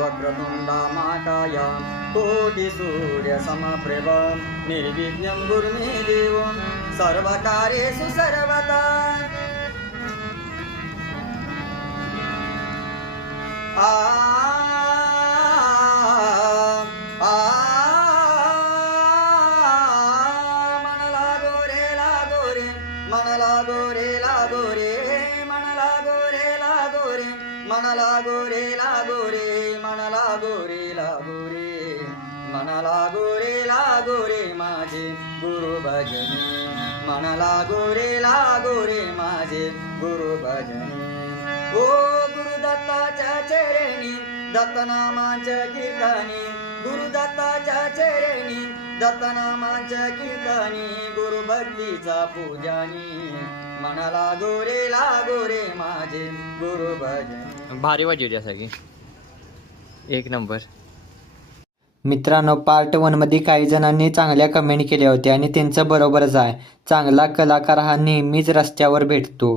वक्रतुंडा महाकाय कोटि सूर्य समप्रभ निर्विघ्नं कुरु देव सर्वकार्येषु सर्वदा। मन लागो रे मन लागो रे मन लागो रे मन लागो रे मन लागो रे माझे गुरु भजनी मन लागो रे माझे गुरु भजनी। ओ गुरु दत्ताच्या चरणी दत्तनामाच्या कीर्तनी गुरु दत्ताच्या चरणी दत्तनामाच्या कीर्तनी गुरु भक्तीचा पूजानी मन लागो रे माझे गुरु भजनी। भारी वाटली त्यासाठी एक नंबर। मित्रांनो, पार्ट 1 मध्ये काही जणांनी चांगल्या कमेंट केल्या होत्या आणि त्यांचं बरोबरच आहे। चांगला कलाकार हा नेहमीच रस्त्यावर भेटतो।